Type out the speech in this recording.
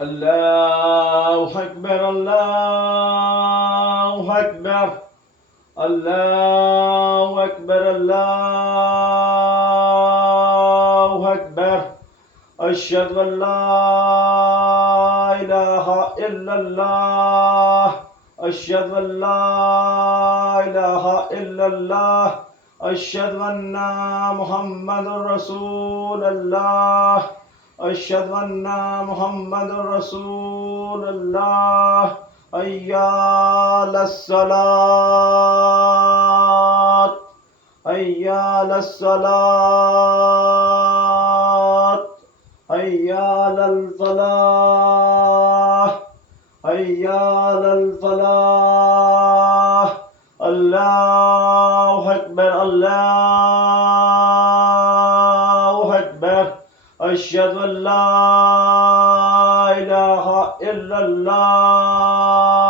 الله أكبر الله أكبر الله أكبر الله أكبر أشهد أن لا إله إلا الله أشهد أن لا إله إلا الله أشهد أن محمد رسول الله أشهد أن محمد رسول الله حي على الصلاة حي على الصلاة حي على الفلاح حي على الفلاح الله أكبر الله أكبر أشهد أن لا إله إلا الله